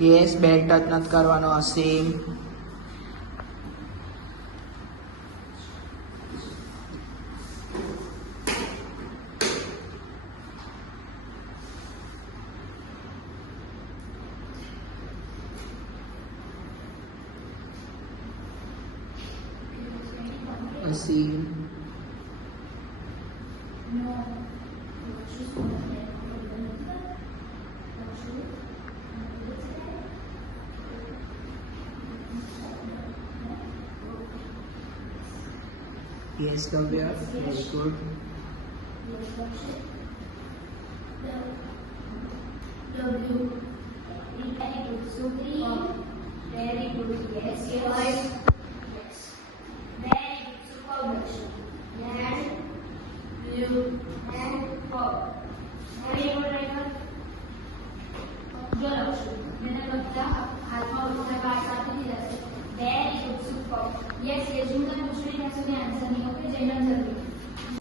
Yes, belt touch નથી કરવાનો. અસીમ, અસીમ, યસ કાવ્ય, very good. Very good. Yes. Yes. Very good. Super much. And blue and purple. Very good, Raihan. જો લખશું મેને બધા હાથમાં ઉઠાય બાર સાથે જ રહેશે. Very good. Super. Yes. Yes. હું તમને પૂછડી નાખશું કે આન્સર નહીં. ઓકે, જયમન જલ્દી.